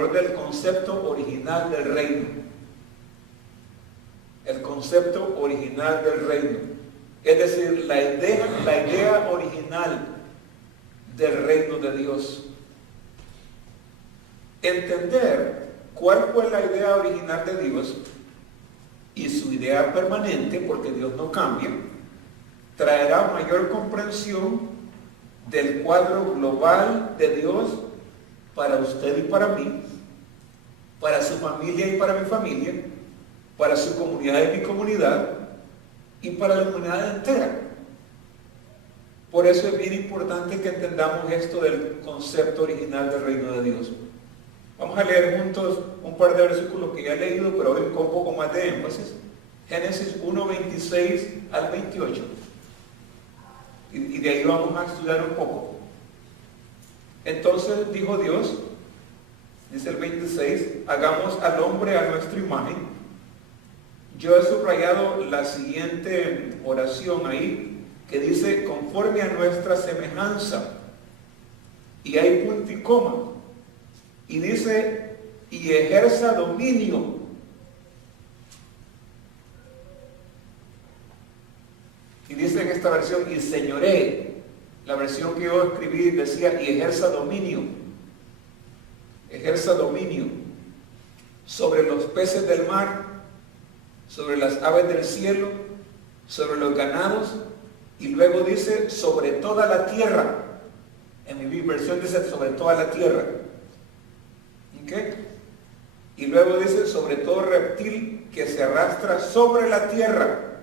alrededor del concepto original del reino. El concepto original del reino. Es decir, la idea original del reino de Dios. Entender cuál fue la idea original de Dios y su idea permanente, porque Dios no cambia, traerá mayor comprensión del cuadro global de Dios para usted y para mí, para su familia y para mi familia, para su comunidad y mi comunidad, y para la humanidad entera. Por eso es bien importante que entendamos esto del concepto original del reino de Dios. Vamos a leer juntos un par de versículos que ya he leído, pero hoy con un poco más de énfasis. Génesis 1, 26 al 28. Y de ahí vamos a estudiar un poco. Entonces dijo Dios, dice el 26, hagamos al hombre a nuestra imagen. Yo he subrayado la siguiente oración ahí, que dice, conforme a nuestra semejanza. Y hay punto y coma. Y dice, y ejerza dominio. Y dice en esta versión, y señoree. La versión que yo escribí decía, y ejerza dominio. Ejerza dominio sobre los peces del mar, sobre las aves del cielo, sobre los ganados, y luego dice, sobre toda la tierra. En mi versión dice, sobre toda la tierra. ¿Okay? Y luego dice, sobre todo reptil que se arrastra sobre la tierra.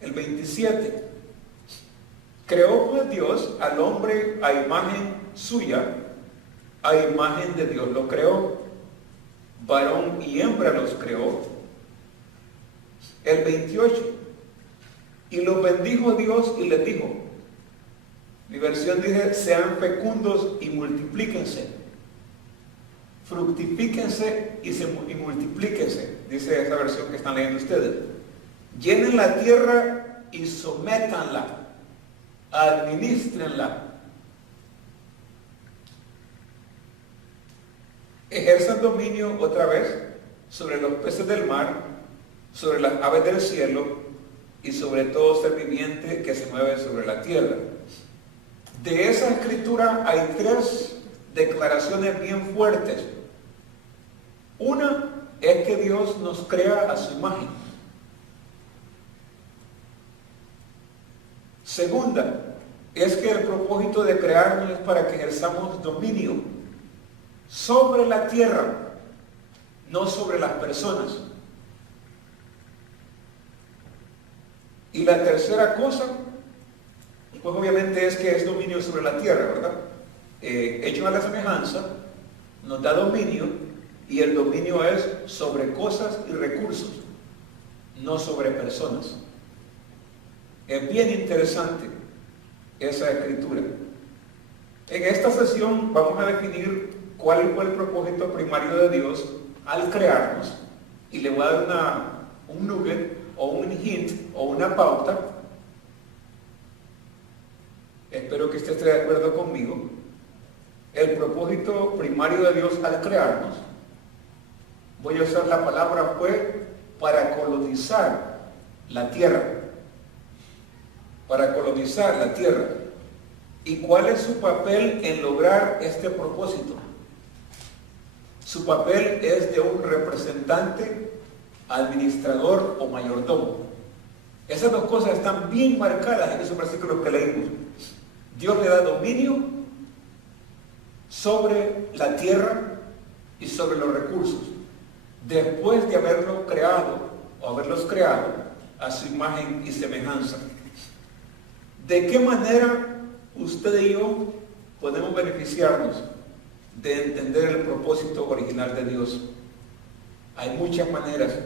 El 27. Creó pues Dios al hombre a imagen suya, a imagen de Dios lo creó. Varón y hembra los creó. El 28. Y los bendijo Dios y les dijo. Mi versión dice, sean fecundos y multiplíquense. Fructifíquense y multiplíquense, dice esa versión que están leyendo ustedes. Llenen la tierra y sométanla, administrenla. Ejerzan dominio otra vez sobre los peces del mar, sobre las aves del cielo y sobre todo ser viviente que se mueve sobre la tierra. De esa escritura hay tres declaraciones bien fuertes. Una es que Dios nos crea a su imagen. Segunda, es que el propósito de crearnos es para que ejerzamos dominio sobre la tierra, no sobre las personas. Y la tercera cosa, pues obviamente es que es dominio sobre la tierra, ¿verdad? Hecho a la semejanza, nos da dominio, y el dominio es sobre cosas y recursos, no sobre personas. Es bien interesante esa escritura. En esta sesión vamos a definir cuál fue el propósito primario de Dios al crearnos, y le voy a dar un nugget o un hint o una pauta. Espero que usted esté de acuerdo conmigo. El propósito primario de Dios al crearnos, voy a usar la palabra, fue para colonizar la tierra. Para colonizar la tierra. ¿Y cuál es su papel en lograr este propósito? Su papel es de un representante, administrador o mayordomo. Esas dos cosas están bien marcadas en esos versículos que leímos. Dios le da dominio sobre la tierra y sobre los recursos, después de haberlos creado a su imagen y semejanza. ¿De qué manera usted y yo podemos beneficiarnos de entender el propósito original de Dios? Hay muchas maneras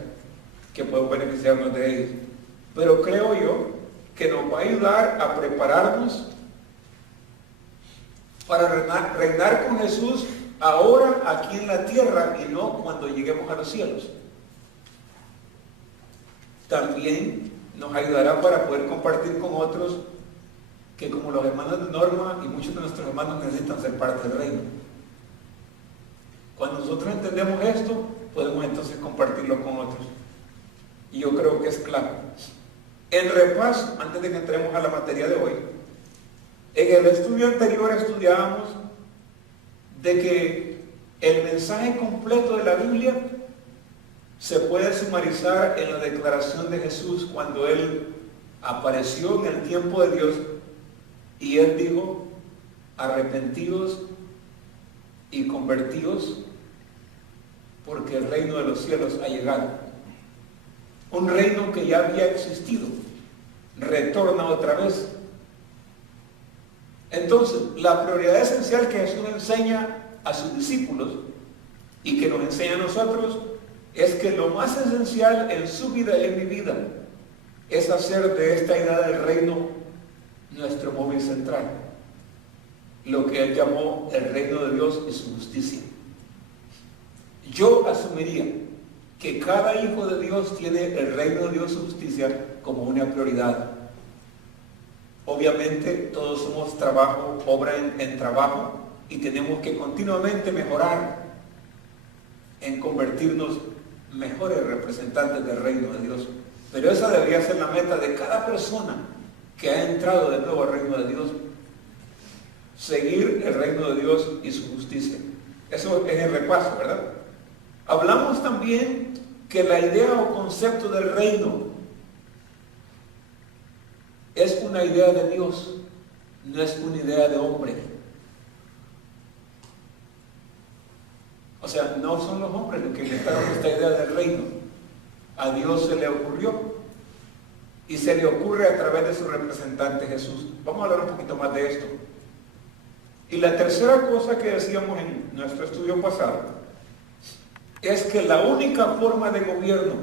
que podemos beneficiarnos de ellos, pero creo yo que nos va a ayudar a prepararnos para reinar con Jesús ahora aquí en la tierra y no cuando lleguemos a los cielos. También nos ayudará para poder compartir con otros que, como los hermanos de Norma y muchos de nuestros hermanos, necesitan ser parte del reino. Cuando nosotros entendemos esto, podemos entonces compartirlo con otros. Y yo creo que es clave. En repaso, antes de que entremos a la materia de hoy, en el estudio anterior estudiábamos de que el mensaje completo de la Biblia se puede sumarizar en la declaración de Jesús cuando Él apareció en el tiempo de Dios y Él dijo: arrepentidos y convertidos, porque el reino de los cielos ha llegado. Un reino que ya había existido, retorna otra vez. Entonces, la prioridad esencial que Jesús enseña a sus discípulos y que nos enseña a nosotros es que lo más esencial en su vida y en mi vida es hacer de esta idea del reino nuestro móvil central, lo que Él llamó el reino de Dios y su justicia. Yo asumiría que cada hijo de Dios tiene el reino de Dios y su justicia como una prioridad. Obviamente todos somos obra en trabajo, y tenemos que continuamente mejorar en convertirnos mejores representantes del reino de Dios. Pero esa debería ser la meta de cada persona que ha entrado de nuevo al reino de Dios: seguir el reino de Dios y su justicia. Eso es el repaso, ¿verdad? Hablamos también que la idea o concepto del reino es una idea de Dios, no es una idea de hombre. O sea, no son los hombres los que inventaron esta idea del reino. A Dios se le ocurrió, y se le ocurre a través de su representante Jesús. Vamos a hablar un poquito más de esto. Y la tercera cosa que decíamos en nuestro estudio pasado es que la única forma de gobierno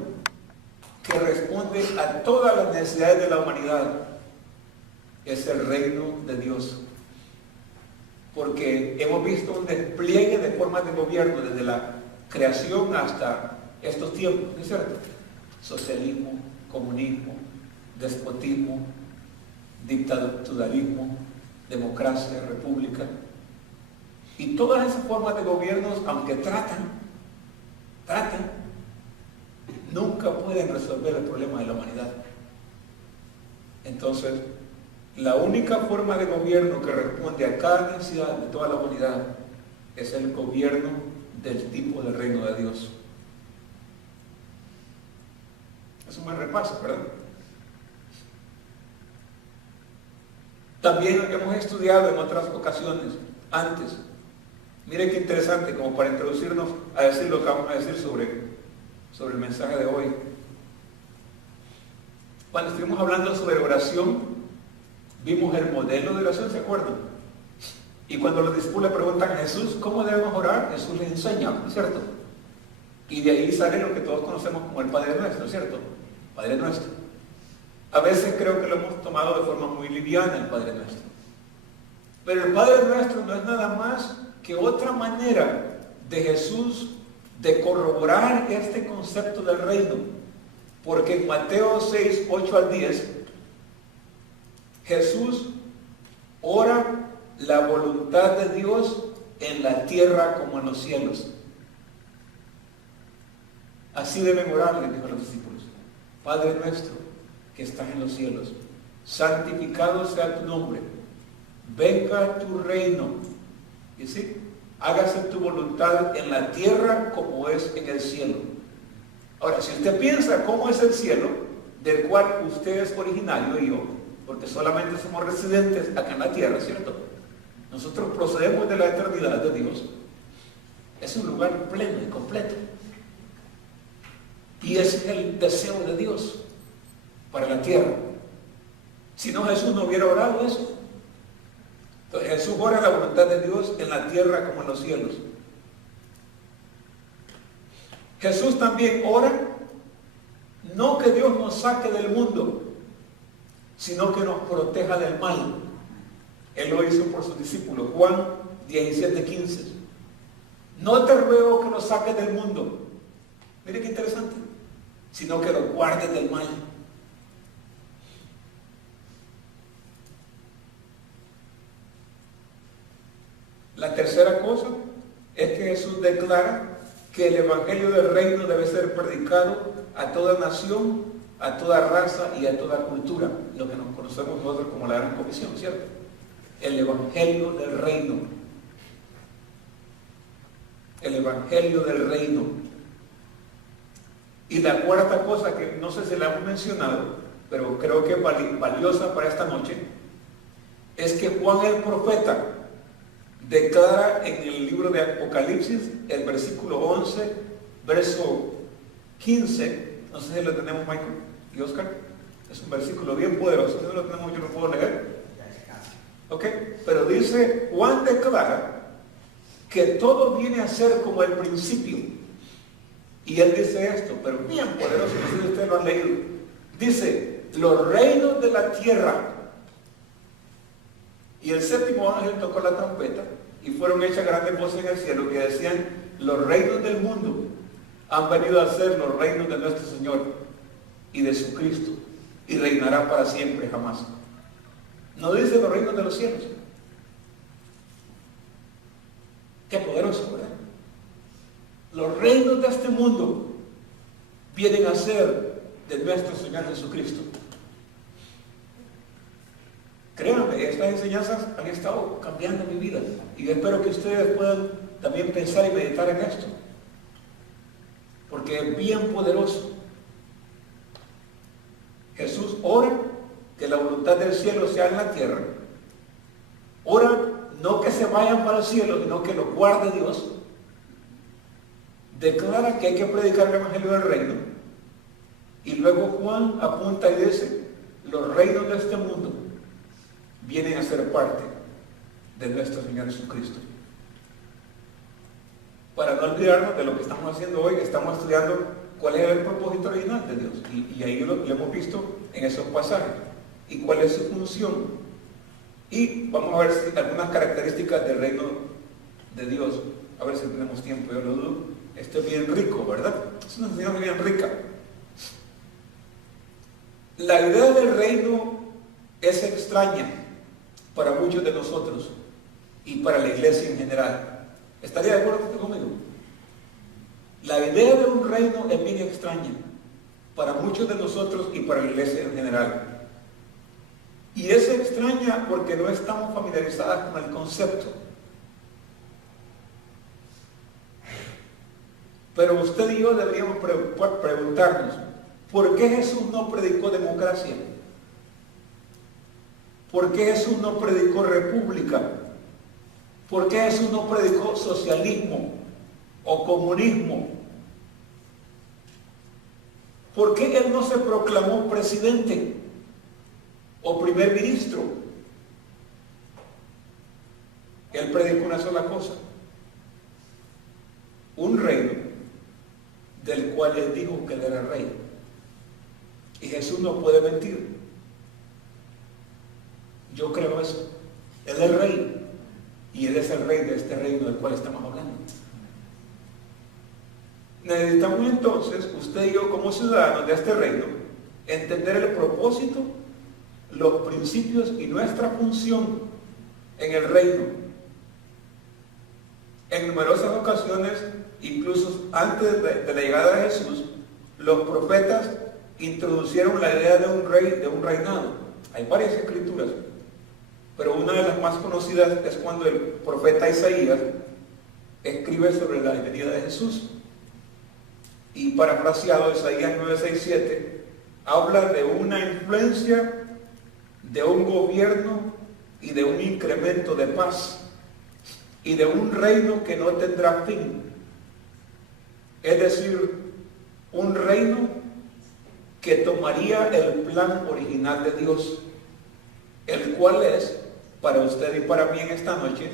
que responde a todas las necesidades de la humanidad es el reino de Dios. Porque hemos visto un despliegue de formas de gobierno desde la creación hasta estos tiempos, ¿no es cierto? Socialismo, comunismo, despotismo, dictadurismo, democracia, república. Y todas esas formas de gobiernos, aunque tratan, nunca pueden resolver el problema de la humanidad. Entonces, la única forma de gobierno que responde a cada necesidad de toda la humanidad es el gobierno del tipo del reino de Dios. Es un buen repaso, ¿verdad? También hemos estudiado en otras ocasiones antes. Mire qué interesante, como para introducirnos a decir lo que vamos a decir sobre el mensaje de hoy. Cuando estuvimos hablando sobre oración, vimos el modelo de oración, ¿se acuerdan? Y cuando los discípulos le preguntan a Jesús cómo debemos orar, Jesús les enseña, ¿no es cierto? Y de ahí sale lo que todos conocemos como el Padre Nuestro, ¿no es cierto? Padre Nuestro. A veces creo que lo hemos tomado de forma muy liviana, el Padre Nuestro. Pero el Padre Nuestro no es nada más que otra manera de Jesús de corroborar este concepto del reino. Porque en Mateo 6, 8 al 10, Jesús ora la voluntad de Dios en la tierra como en los cielos. Así deben orar, les dijo a los discípulos: Padre nuestro que estás en los cielos, santificado sea tu nombre, venga tu reino, y sí, hágase tu voluntad en la tierra como es en el cielo. Ahora, si usted piensa cómo es el cielo, del cual usted es originario y yo, porque solamente somos residentes acá en la tierra, ¿cierto? Nosotros procedemos de la eternidad de Dios. Es un lugar pleno y completo. Y ese es el deseo de Dios para la tierra. Si no, Jesús no hubiera orado eso. Entonces, Jesús ora la voluntad de Dios en la tierra como en los cielos. Jesús también ora, no que Dios nos saque del mundo, sino que nos proteja del mal. Él lo hizo por sus discípulos. Juan 17:15. No te ruego que nos saques del mundo. Mire qué interesante. Sino que los guardes del mal. La tercera cosa es que Jesús Jesús declara que el evangelio del reino debe ser predicado a toda nación, a toda raza y a toda cultura, lo que nos conocemos nosotros como la Gran Comisión, ¿cierto? El evangelio del reino. El evangelio del reino. Y la cuarta cosa que no sé si la hemos mencionado, pero creo que es valiosa para esta noche, es que Juan el profeta declara en el libro de Apocalipsis, el versículo 11, verso 15, no sé si lo tenemos, Michael y Oscar, es un versículo bien poderoso, si no lo tenemos yo lo puedo leer. Ok, pero dice, Juan declara que todo viene a ser como el principio. Y él dice esto, pero bien poderoso, no sé si ustedes lo han leído. Dice, los reinos de la tierra. Y el séptimo ángel tocó la trompeta y fueron hechas grandes voces en el cielo que decían, los reinos del mundo han venido a ser los reinos de nuestro Señor y de su Cristo, y reinará para siempre jamás. No dice los reinos de los cielos. Qué poderoso, ¿verdad? Los reinos de este mundo vienen a ser de nuestro Señor Jesucristo. Créanme, estas enseñanzas han estado cambiando mi vida y yo espero que ustedes puedan también pensar y meditar en esto, porque es bien poderoso. Jesús ora que la voluntad del cielo sea en la tierra. Ora no que se vayan para el cielo, sino que los guarde Dios. Declara que hay que predicar el evangelio del reino. Y luego Juan apunta y dice, los reinos de este mundo vienen a ser parte de nuestro Señor Jesucristo. Para no olvidarnos de lo que estamos haciendo hoy, estamos estudiando cuál es el propósito original de Dios. Y ahí lo hemos visto en esos pasajes. Y cuál es su función. Y vamos a ver si algunas características del reino de Dios. A ver si tenemos tiempo, yo lo dudo. Esto es bien rico, ¿verdad? Es una enseñanza bien rica. La idea del reino es extraña para muchos de nosotros y para la iglesia en general. ¿Estaría de acuerdo usted conmigo? La idea de un reino es bien extraña para muchos de nosotros y para la iglesia en general. Y es extraña porque no estamos familiarizadas con el concepto. Pero usted y yo deberíamos preguntarnos, ¿por qué Jesús no predicó democracia? ¿Por qué Jesús no predicó república? ¿Por qué Jesús no predicó socialismo o comunismo? ¿Por qué Él no se proclamó presidente o primer ministro? Él predicó una sola cosa: un reino del cual Él dijo que Él era rey. Y Jesús no puede mentir. Yo creo eso. Él es rey. Y Él es el rey de este reino del cual estamos hablando. Necesitamos entonces, usted y yo como ciudadanos de este reino, entender el propósito, los principios y nuestra función en el reino. En numerosas ocasiones, incluso antes de la llegada de Jesús, los profetas introducieron la idea de un rey, de un reinado. Hay varias escrituras, pero una de las más conocidas es cuando el profeta Isaías escribe sobre la venida de Jesús. Y parafraseado, Isaías 9:6-7 habla de una influencia, de un gobierno y de un incremento de paz y de un reino que no tendrá fin. Es decir, un reino que tomaría el plan original de Dios, el cual es, para usted y para mí en esta noche,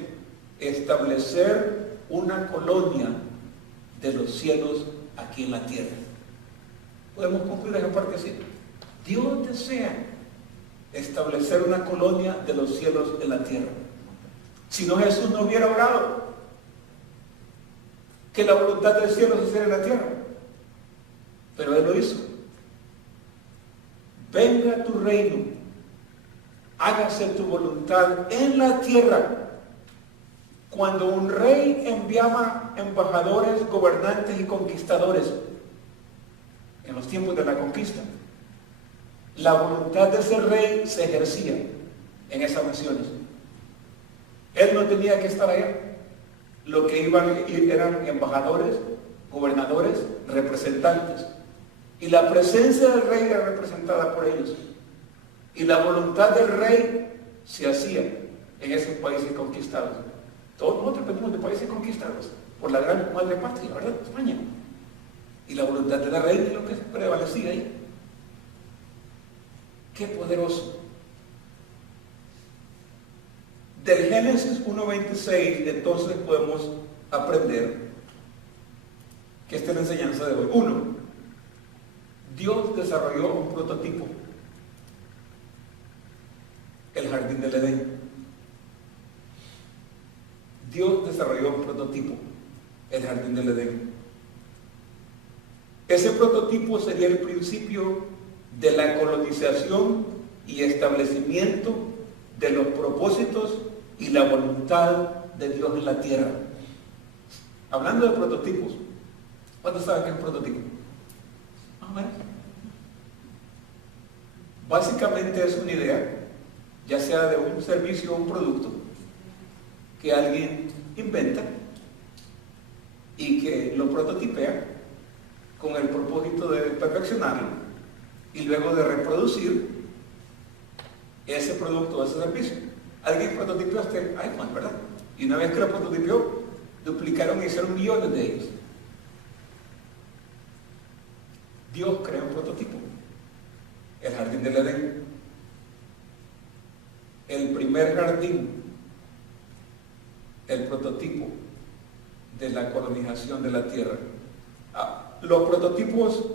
establecer una colonia de los cielos aquí en la tierra. Podemos concluir esa parte así. Dios desea establecer una colonia de los cielos en la tierra. Si no, Jesús no hubiera orado que la voluntad del cielo se hiciera en la tierra. Pero Él lo hizo. Venga tu reino, hágase tu voluntad en la tierra Cuando un rey enviaba embajadores, gobernantes y conquistadores en los tiempos de la conquista, la voluntad de ese rey se ejercía en esas naciones. Él no tenía que estar allá. Lo que iban eran embajadores, gobernadores, representantes. Y la presencia del rey era representada por ellos. Y la voluntad del rey se hacía en esos países conquistados. Todos nosotros venimos de países conquistados por la gran madre patria, ¿verdad? España. Y la voluntad del rey es lo que prevalecía ahí. ¡Qué poderoso! Del Génesis 1:26, entonces podemos aprender que esta es la enseñanza de hoy. 1. Dios desarrolló un prototipo, el jardín del Edén. Dios desarrolló un prototipo, el jardín del Edén. Ese prototipo sería el principio de la colonización y establecimiento de los propósitos y la voluntad de Dios en la tierra. Hablando de prototipos, ¿cuántos saben qué es un prototipo? Básicamente es una idea, ya sea de un servicio o un producto, que alguien inventa y que lo prototipea con el propósito de perfeccionarlo y luego de reproducir ese producto o ese servicio. Alguien prototipió este iPhone, ¿verdad? Y una vez que lo prototipió, duplicaron y hicieron millones de ellos. Dios creó un prototipo, el jardín del Edén. El primer jardín, el prototipo de la colonización de la tierra. Los prototipos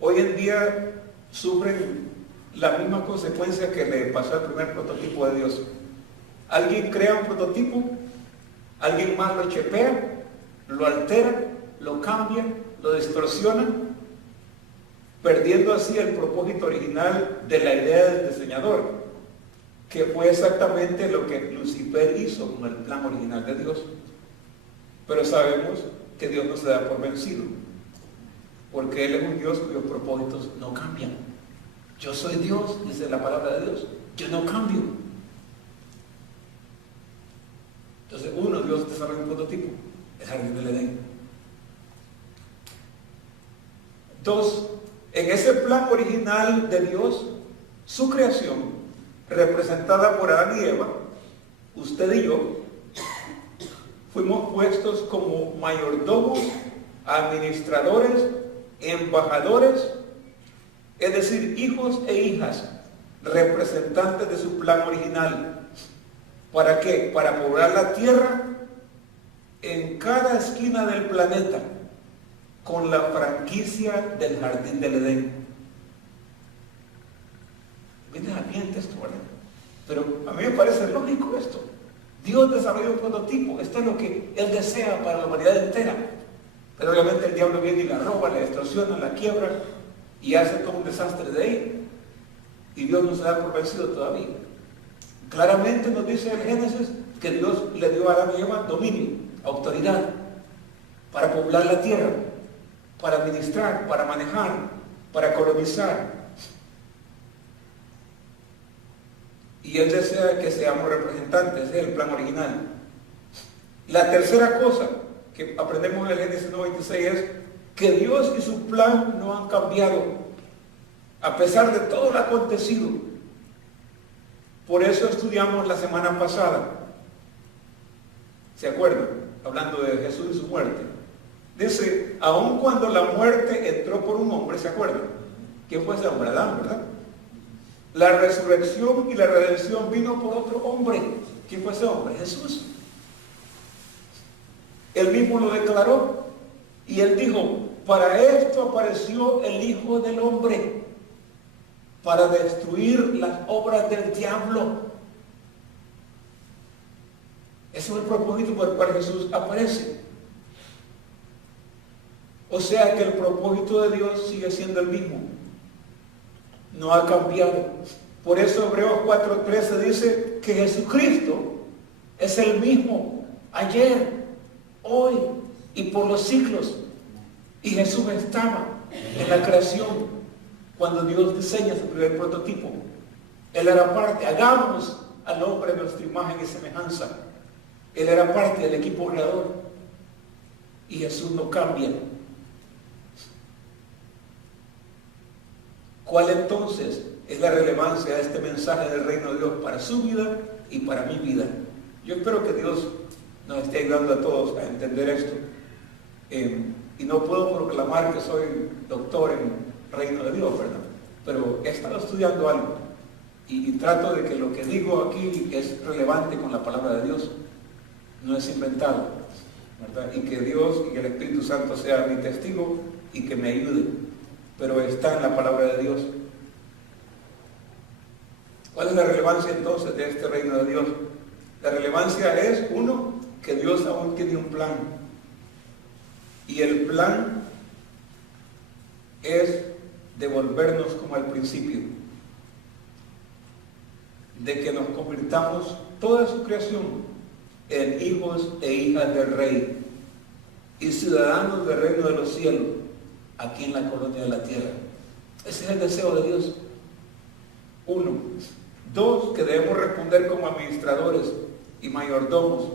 hoy en día sufren la misma consecuencia que le pasó al primer prototipo de Dios. Alguien crea un prototipo, alguien más lo chepea, lo altera, lo cambia, lo distorsiona, perdiendo así el propósito original de la idea del diseñador, que fue exactamente lo que Lucifer hizo con el plan original de Dios. Pero sabemos que Dios no se da por vencido, porque Él es un Dios cuyos propósitos no cambian. Yo soy Dios, dice la palabra de Dios, yo no cambio. Entonces, Dios desarrolla un prototipo, el jardín del Edén. 2, en ese plan original de Dios, su creación, representada por Adán y Eva, usted y yo, fuimos puestos como mayordomos, administradores, embajadores, es decir, hijos e hijas, representantes de su plan original. ¿Para qué? Para poblar la tierra en cada esquina del planeta con la franquicia del jardín del Edén. Viene ardiente esto, ¿verdad? Pero a mí me parece lógico esto. Dios desarrolló un prototipo, esto es lo que Él desea para la humanidad entera. Pero obviamente el diablo viene y la roba, la extorsiona, la quiebra y hace todo un desastre de ahí. Y Dios no se da por vencido todavía. Claramente nos dice el Génesis que Dios le dio a Adán y Eva dominio, autoridad, para poblar la tierra, para administrar, para manejar, para colonizar. Y Él desea que seamos representantes, ese es el plan original. La tercera cosa que aprendemos en el Génesis 1:26 es que Dios y su plan no han cambiado, a pesar de todo lo acontecido. Por eso estudiamos la semana pasada, ¿se acuerdan? Hablando de Jesús y su muerte. Dice, aun cuando la muerte entró por un hombre, ¿se acuerdan? ¿Quién fue ese hombre? Adán, ¿verdad? La resurrección y la redención vino por otro hombre. ¿Quién fue ese hombre? Jesús. Él mismo lo declaró y Él dijo, para esto apareció el Hijo del Hombre, para destruir las obras del diablo. Ese es el propósito por el cual Jesús aparece. O sea que el propósito de Dios sigue siendo el mismo. No ha cambiado. Por eso Hebreos 4:13 dice que Jesucristo es el mismo ayer, hoy y por los siglos. Y Jesús estaba en la creación cuando Dios diseña su primer prototipo. Él era parte, hagamos al hombre de nuestra imagen y semejanza. Él era parte del equipo creador. Y Jesús no cambia. ¿Cuál entonces es la relevancia de este mensaje del reino de Dios para su vida y para mi vida? Yo espero que Dios nos esté ayudando a todos a entender esto. Y no puedo proclamar que soy doctor en reino de Dios, ¿verdad? Pero he estado estudiando algo y trato de que lo que digo aquí es relevante con la palabra de Dios. No es inventado, ¿verdad? Y que Dios y el Espíritu Santo sea mi testigo y que me ayude. Pero está en la palabra de Dios. ¿Cuál es la relevancia entonces de este reino de Dios? La relevancia es, uno, que Dios aún tiene un plan. Y el plan es devolvernos como al principio, de que nos convirtamos toda su creación en hijos e hijas del Rey y ciudadanos del reino de los cielos, aquí en la colonia de la tierra. Ese es el deseo de Dios. Uno. Dos, que debemos responder como administradores y mayordomos.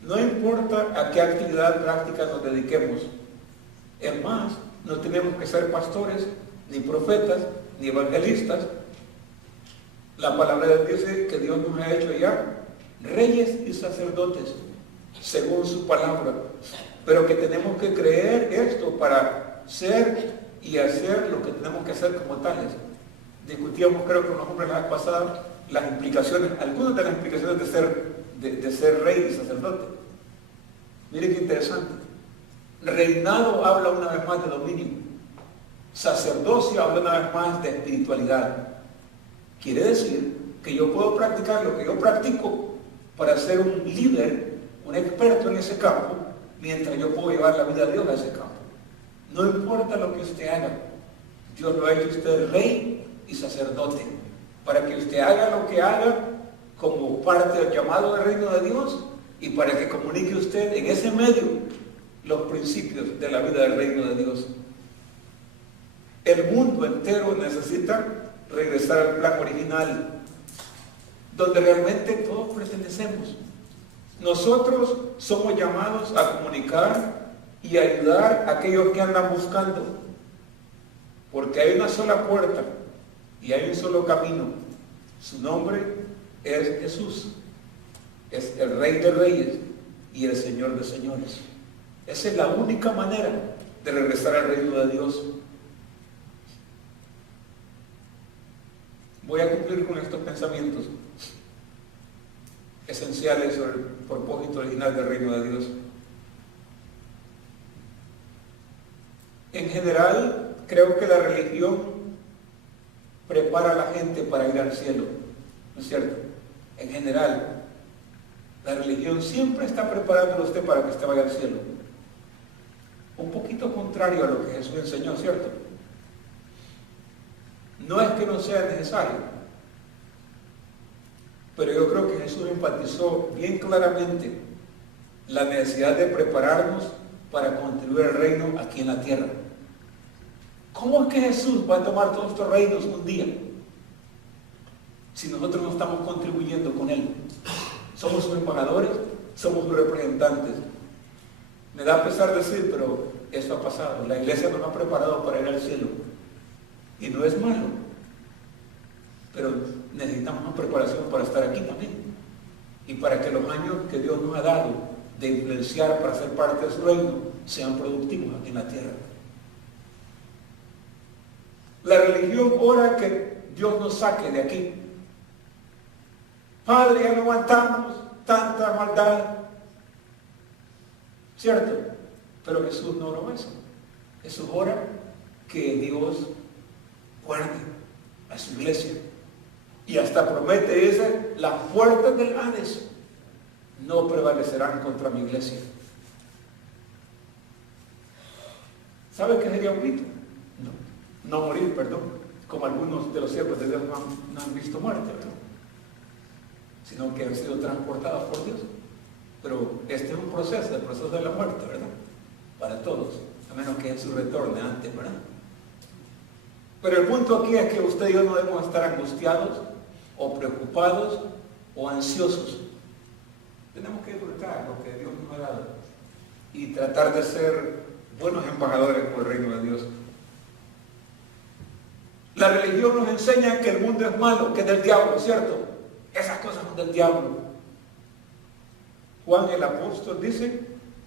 No importa a qué actividad práctica nos dediquemos. Es más, no tenemos que ser pastores, ni profetas, ni evangelistas. La palabra de Dios dice que Dios nos ha hecho ya reyes y sacerdotes, según su palabra. Pero que tenemos que creer esto para ser y hacer lo que tenemos que hacer como tales. Discutíamos, creo que con los hombres la vez pasada, las implicaciones, algunas de las implicaciones de ser rey y sacerdote. Miren qué interesante. Reinado habla una vez más de dominio. Sacerdocio habla una vez más de espiritualidad. Quiere decir que yo puedo practicar lo que yo practico para ser un líder, un experto en ese campo, mientras yo puedo llevar la vida de Dios a ese campo. No importa lo que usted haga, Dios lo ha hecho usted rey y sacerdote, para que usted haga lo que haga como parte del llamado del reino de Dios y para que comunique usted en ese medio los principios de la vida del reino de Dios. El mundo entero necesita regresar al plan original, donde realmente todos pertenecemos. Nosotros somos llamados a comunicar y ayudar a aquellos que andan buscando, porque hay una sola puerta y hay un solo camino. Su nombre es Jesús. Es el Rey de Reyes y el Señor de Señores. Esa es la única manera de regresar al reino de Dios. Voy a cumplir con estos pensamientos esenciales sobre el propósito original del reino de Dios. En general, creo que la religión prepara a la gente para ir al cielo, ¿no es cierto? En general, la religión siempre está preparándolo a usted para que usted vaya al cielo. Un poquito contrario a lo que Jesús enseñó, ¿cierto? No es que no sea necesario, pero yo creo que Jesús enfatizó bien claramente la necesidad de prepararnos para construir el reino aquí en la tierra. ¿Cómo es que Jesús va a tomar todos estos reinos un día si nosotros no estamos contribuyendo con Él? Somos sus embajadores, somos sus representantes. Me da pesar decir, pero eso ha pasado. La iglesia nos ha preparado para ir al cielo. Y no es malo, pero necesitamos una preparación para estar aquí también. Y para que los años que Dios nos ha dado de influenciar para ser parte de su reino sean productivos aquí en la tierra. La religión ora que Dios nos saque de aquí. Padre, ya no aguantamos tanta maldad. ¿Cierto? Pero Jesús no oró eso. Jesús ora que Dios guarde a su iglesia. Y hasta promete, dice, las puertas del Hades no prevalecerán contra mi iglesia. ¿Sabe qué sería un mito? No morir, perdón, como algunos de los siervos de Dios no han visto muerte, ¿verdad? Sino que han sido transportados por Dios. Pero este es un proceso, el proceso de la muerte, ¿verdad? Para todos, a menos que Jesús retorne antes, ¿verdad? Pero el punto aquí es que usted y yo no debemos estar angustiados o preocupados o ansiosos. Tenemos que disfrutar lo que Dios nos ha dado y tratar de ser buenos embajadores por el reino de Dios. La religión nos enseña que el mundo es malo, que es del diablo, ¿cierto? Esas cosas son del diablo. Juan el apóstol dice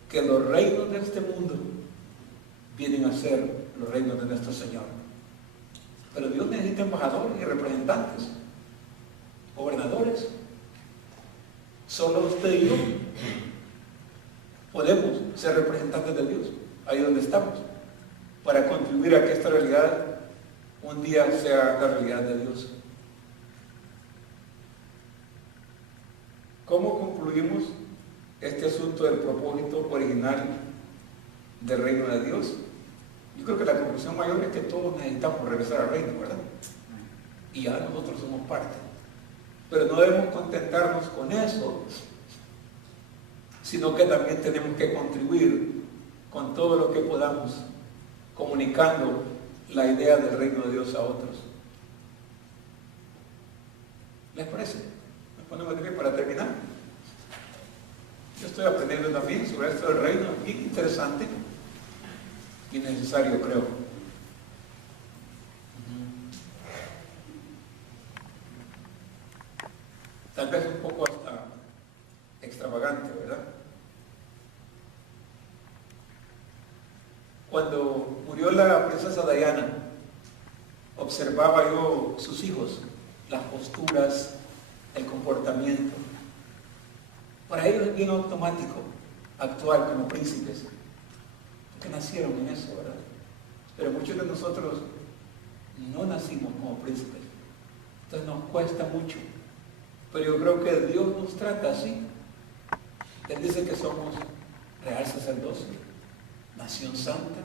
que los reinos de este mundo vienen a ser los reinos de nuestro Señor. Pero Dios necesita embajadores y representantes, gobernadores. Solo usted y yo podemos ser representantes de Dios, ahí donde estamos, para contribuir a que esta realidad un día sea la realidad de Dios. ¿Cómo concluimos este asunto del propósito original del reino de Dios? Yo creo que la conclusión mayor es que todos necesitamos regresar al reino, ¿verdad? Y ya nosotros somos parte. Pero no debemos contentarnos con eso, sino que también tenemos que contribuir con todo lo que podamos, comunicando la idea del reino de Dios a otros. ¿Les parece? Nos ponemos de pie para terminar. Yo estoy aprendiendo también sobre esto del reino, bien interesante y necesario, creo. Tal vez un poco hasta extravagante, ¿verdad? Cuando murió la princesa Diana, observaba yo sus hijos, las posturas, el comportamiento. Para ellos es bien automático actuar como príncipes, porque nacieron en eso, ¿verdad? Pero muchos de nosotros no nacimos como príncipes, entonces nos cuesta mucho. Pero yo creo que Dios nos trata así. Él dice que somos real sacerdocio, nación santa,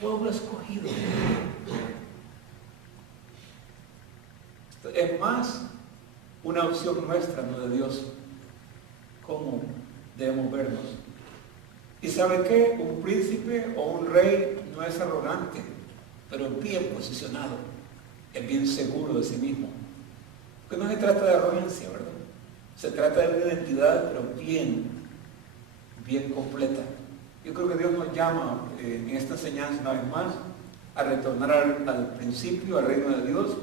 pueblo escogido. Es más una opción nuestra, no de Dios, cómo debemos vernos. ¿Y sabe qué? Un príncipe o un rey no es arrogante, pero es bien posicionado, es bien seguro de sí mismo. Porque no se trata de arrogancia, ¿verdad? Se trata de una identidad, pero bien completa. Yo creo que Dios nos llama en esta enseñanza una vez más a retornar al principio, al reino de Dios.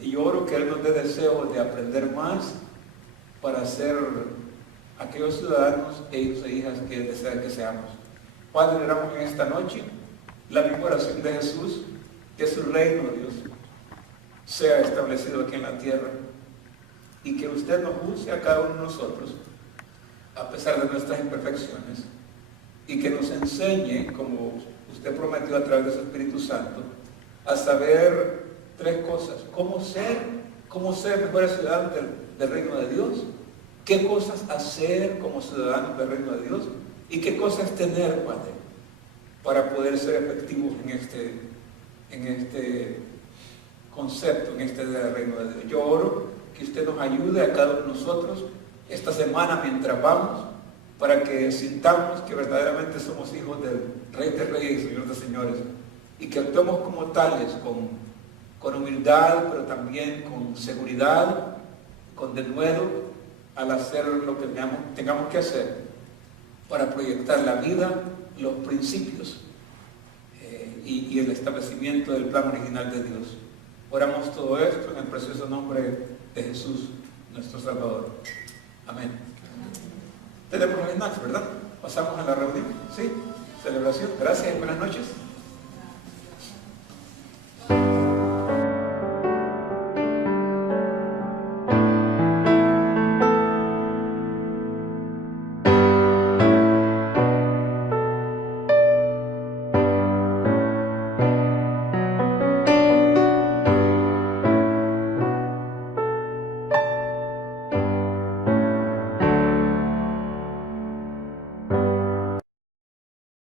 Y yo oro que Él nos dé deseo de aprender más para ser aquellos ciudadanos e hijos e hijas que desea que seamos. Padre, oramos en esta noche la misma oración de Jesús, que su reino, Dios, sea establecido aquí en la tierra y que usted nos use a cada uno de nosotros a pesar de nuestras imperfecciones y que nos enseñe, como usted prometió a través de su Espíritu Santo, a saber tres cosas: cómo ser mejores ciudadanos del reino de Dios, qué cosas hacer como ciudadanos del reino de Dios y qué cosas tener, Padre, para poder ser efectivos en este concepto, en esta idea del reino de Dios. Yo oro que usted nos ayude a cada uno de nosotros esta semana mientras vamos, para que sintamos que verdaderamente somos hijos del Rey de Reyes y Señor de Señores, y que actuemos como tales, con humildad, pero también con seguridad, con denuedo, al hacer lo que tengamos que hacer para proyectar la vida, los principios y el establecimiento del plan original de Dios. Oramos todo esto en el precioso nombre de Jesús, nuestro Salvador. Amén. Tenemos los snacks, ¿verdad? Pasamos a la reunión, ¿sí? Celebración. Gracias y buenas noches.